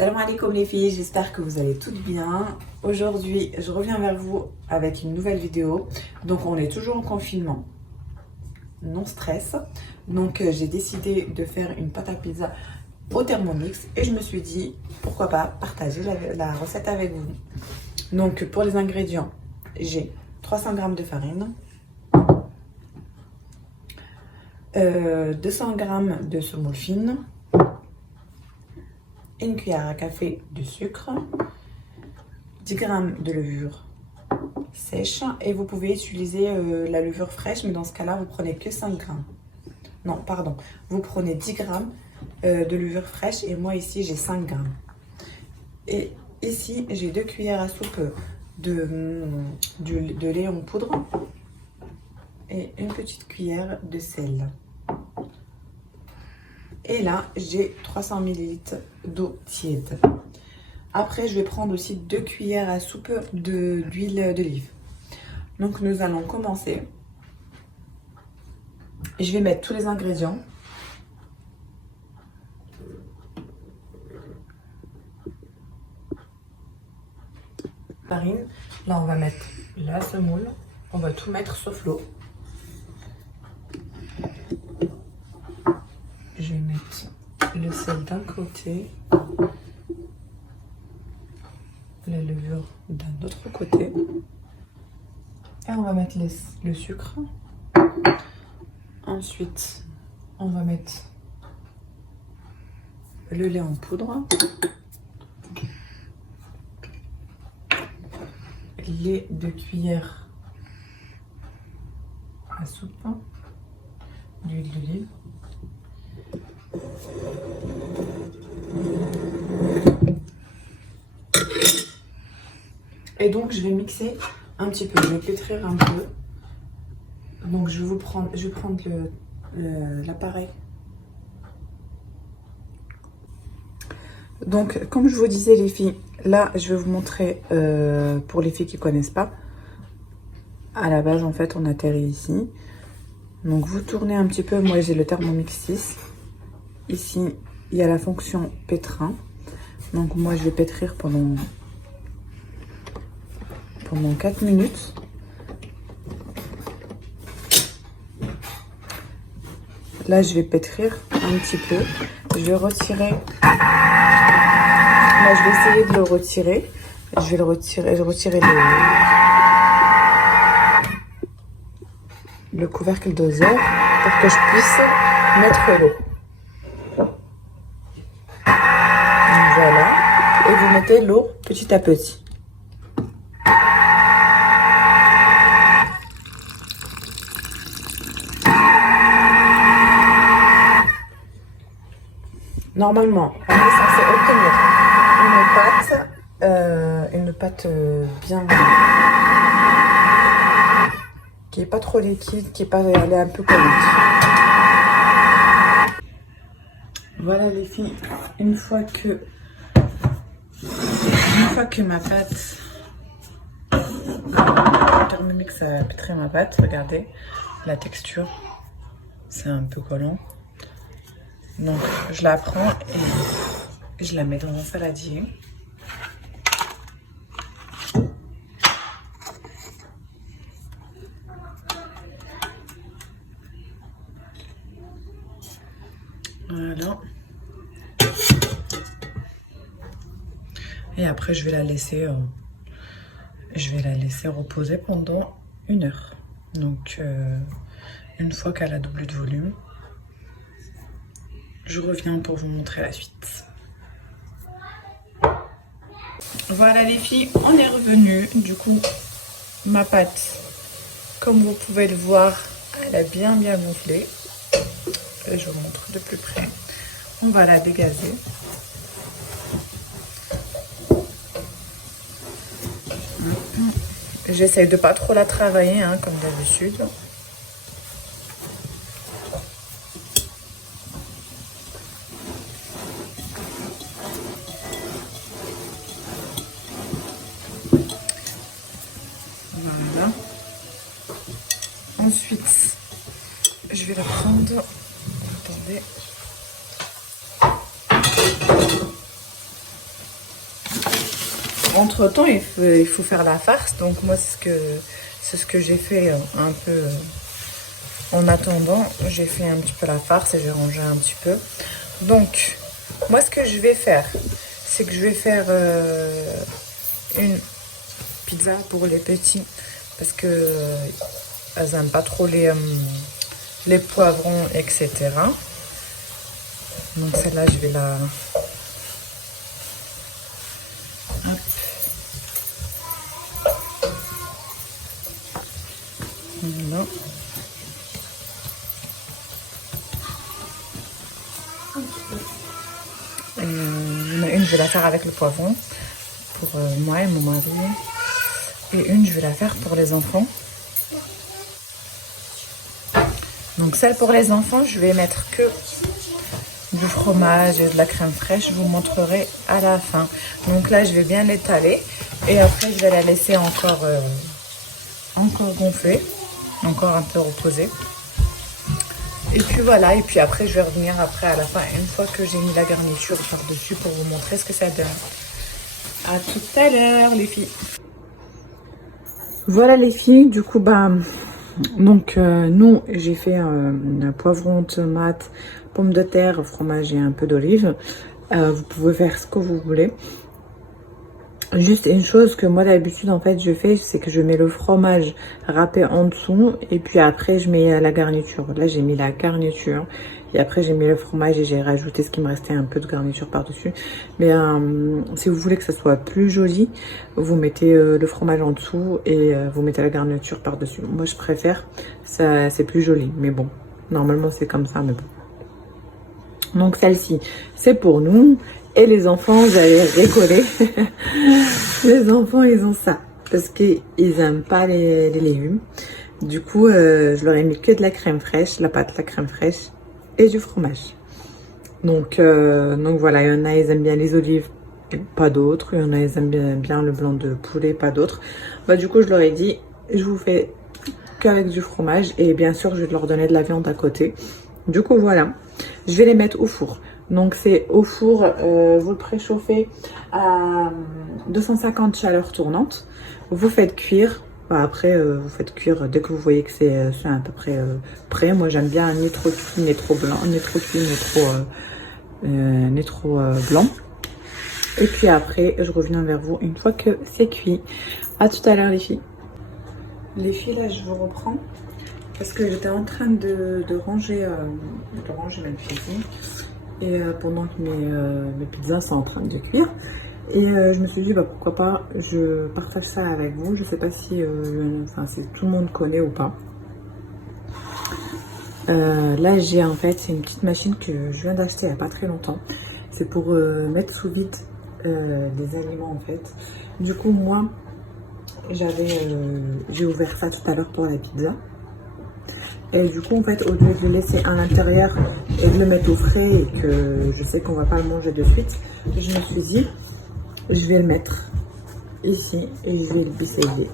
Salam alaikum les filles, j'espère que vous allez toutes bien. Aujourd'hui, je reviens vers vous avec une nouvelle vidéo. Donc on est toujours en confinement, non stress. Donc j'ai décidé de faire une pâte à pizza au Thermomix et je me suis dit pourquoi pas partager la recette avec vous. Donc pour les ingrédients, j'ai 300 g de farine, 200 g de semoule fine, une cuillère à café de sucre, 10 g de levure sèche et vous pouvez utiliser la levure fraîche, mais dans ce cas-là, vous prenez que 5 g. Non, pardon, vous prenez 10 g de levure fraîche et moi ici j'ai 5 g. Et ici j'ai 2 cuillères à soupe de lait en poudre et une petite cuillère de sel. Et là, j'ai 300 ml d'eau tiède. Après, je vais prendre aussi 2 cuillères à soupe d'huile d'olive. Donc, nous allons commencer. Je vais mettre tous les ingrédients. Farine. Là, on va mettre la semoule. On va tout mettre sauf l'eau. Je vais mettre le sel d'un côté, la levure d'un autre côté. Et on va mettre le sucre. Ensuite, on va mettre le lait en poudre. Les 2 cuillères à soupe d'huile d'olive. Et donc je vais mixer un petit peu, je vais pétrir un peu. Donc je vais prendre l'appareil. Donc comme je vous disais les filles, là je vais vous montrer pour les filles qui ne connaissent pas. À la base en fait on atterrit ici. Donc vous tournez un petit peu, moi j'ai le Thermomix 6. Ici il y a la fonction pétrin. Donc moi je vais pétrir pendant 4 minutes. Là je vais pétrir un petit peu. Je vais retirer. Là je vais essayer de le retirer. Je vais retirer le couvercle doseur pour que je puisse mettre l'eau. Voilà. Et vous mettez l'eau petit à petit. Normalement, on est censé obtenir une pâte bien qui est pas trop liquide, qui est pas, elle est un peu collante. Voilà les filles, une fois que ma pâte, le Thermomix a pétri ma pâte, regardez la texture, c'est un peu collant. Donc je la prends et je la mets dans un saladier. Voilà. Et après je vais la laisser reposer pendant 1 heure. Donc une fois qu'elle a doublé de volume, je reviens pour vous montrer la suite. Voilà les filles, on est revenu. Du coup, ma pâte, comme vous pouvez le voir, elle a bien gonflé. Et je vous montre de plus près. On va la dégazer. J'essaye de pas trop la travailler, hein, comme d'habitude. Voilà. Ensuite, je vais la prendre. Attendez. entre temps, il faut faire la farce. Donc moi, c'est ce que j'ai fait un peu en attendant. J'ai fait un petit peu la farce et j'ai rangé un petit peu. Donc, moi, ce que je vais faire, c'est que je vais faire une pizza pour les petits parce que elles n'aiment pas trop les poivrons, etc. Donc celle-là, je vais la... Hop. Voilà. Il y en a une, je vais la faire avec le poivron pour moi et mon mari. Et une, je vais la faire pour les enfants. Donc celle pour les enfants, je vais mettre que du fromage et de la crème fraîche. Je vous montrerai à la fin. Donc là, je vais bien l'étaler. Et après, je vais la laisser encore gonfler. Encore un peu reposer. Et puis voilà. Et puis après, je vais revenir après à la fin. Une fois que j'ai mis la garniture par-dessus pour vous montrer ce que ça donne. À tout à l'heure, les filles. Voilà les filles. Du coup, donc nous, j'ai fait un poivron, tomate, pommes de terre, fromage et un peu d'olive. Vous pouvez faire ce que vous voulez. Juste une chose que moi d'habitude en fait je fais, c'est que je mets le fromage râpé en dessous et puis après je mets la garniture. Là j'ai mis la garniture et après j'ai mis le fromage et j'ai rajouté ce qui me restait, un peu de garniture par dessus. Mais si vous voulez que ça soit plus joli, vous mettez le fromage en dessous et vous mettez la garniture par dessus. Moi je préfère, ça c'est plus joli, mais bon, normalement c'est comme ça, mais bon. Donc celle-ci c'est pour nous. Et les enfants, vous allez rigoler. Les enfants, ils ont ça. Parce qu'ils n'aiment pas les légumes. Du coup, je leur ai mis que de la crème fraîche, la pâte, la crème fraîche et du fromage. Donc voilà, il y en a, ils aiment bien les olives, pas d'autres. Il y en a, ils aiment bien le blanc de poulet, pas d'autres. Du coup, je leur ai dit, je vous fais qu'avec du fromage. Et bien sûr, je vais leur donner de la viande à côté. Du coup, voilà. Je vais les mettre au four. Donc c'est au four, vous le préchauffez à 250 chaleur tournante. Vous faites cuire. Après, vous faites cuire dès que vous voyez que c'est à peu près prêt. Moi j'aime bien ni trop cuit, ni trop blanc, ni trop cuit, ni trop blanc. Et puis après, je reviens vers vous une fois que c'est cuit. À tout à l'heure les filles. Les filles, là je vous reprends. Parce que j'étais en train de ranger ma cuisine. Et pendant que mes pizzas sont en train de cuire. Et je me suis dit, pourquoi pas, je partage ça avec vous. Je sais pas si, si tout le monde connaît ou pas. Là, j'ai en fait, c'est une petite machine que je viens d'acheter il n'y a pas très longtemps. C'est pour mettre sous vide des aliments en fait. Du coup, moi, j'ai ouvert ça tout à l'heure pour la pizza. Et du coup, en fait, au lieu de le laisser à l'intérieur et de le mettre au frais et que je sais qu'on va pas le manger de suite, je me suis dit, je vais le mettre ici et je vais le bisseiller.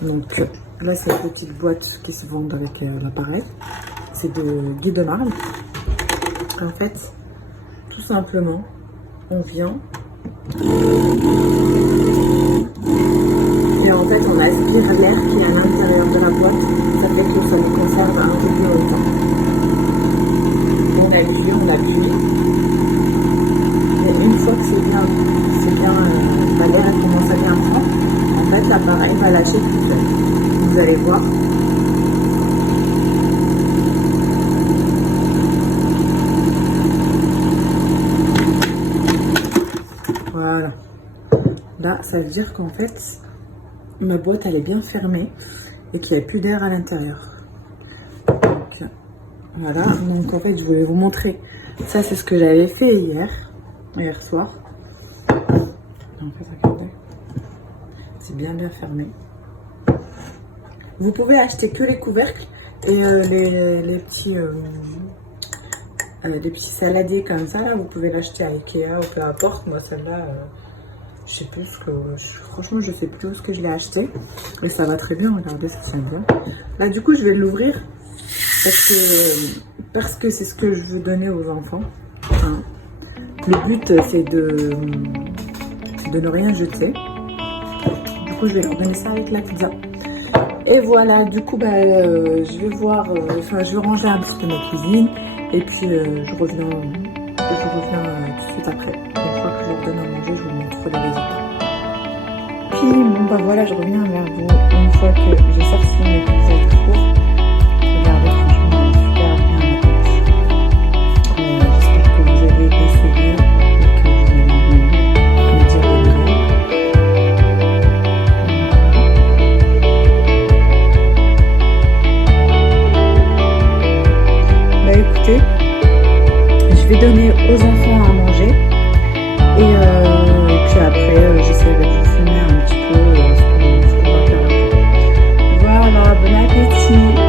Donc là, c'est une petite boîte qui se vend avec l'appareil. C'est de Guy de marne. En fait, tout simplement, on vient et en fait, on aspire l'air qui est à l'intérieur de la boîte. Ça fait que ça nous conserve un peu plus longtemps. On appuie. Et une fois que c'est bien, l'air commence à bien prendre, en fait l'appareil va lâcher tout seul. Vous allez voir. Voilà. Là, ça veut dire qu'en fait, ma boîte elle est bien fermée et qu'il n'y a plus d'air à l'intérieur. Donc voilà, donc en fait je voulais vous montrer. Ça c'est ce que j'avais fait hier soir. En fait, regardez, c'est bien fermé. Vous pouvez acheter que les couvercles et les petits saladiers comme ça là, vous pouvez l'acheter à Ikea ou peu importe. Moi celle-là, je sais plus franchement je sais plus où ce que je l'ai acheté, mais ça va très bien. Regardez, ça tient bien. Là du coup je vais l'ouvrir parce que c'est ce que je veux donner aux enfants. Hein. Le but c'est de ne rien jeter. Du coup, je vais leur donner ça avec la pizza. Et voilà, du coup, je vais voir, je vais ranger un petit peu ma cuisine. Et puis, je reviens tout de suite après. Une fois que je leur donne à manger, je vous montre les résultats. Puis, bon, voilà, je reviens vers vous une fois que j'ai sorti mes pizzas du four. Regardez, franchement, elle est super bien appétit. J'espère que vous allez essayer et que vous allez me dire des nouvelles. Écoutez, je vais donner aux enfants à manger et puis après j'essaierai de vous filmer un petit peu ce qu'on va faire après. Voilà, bon appétit!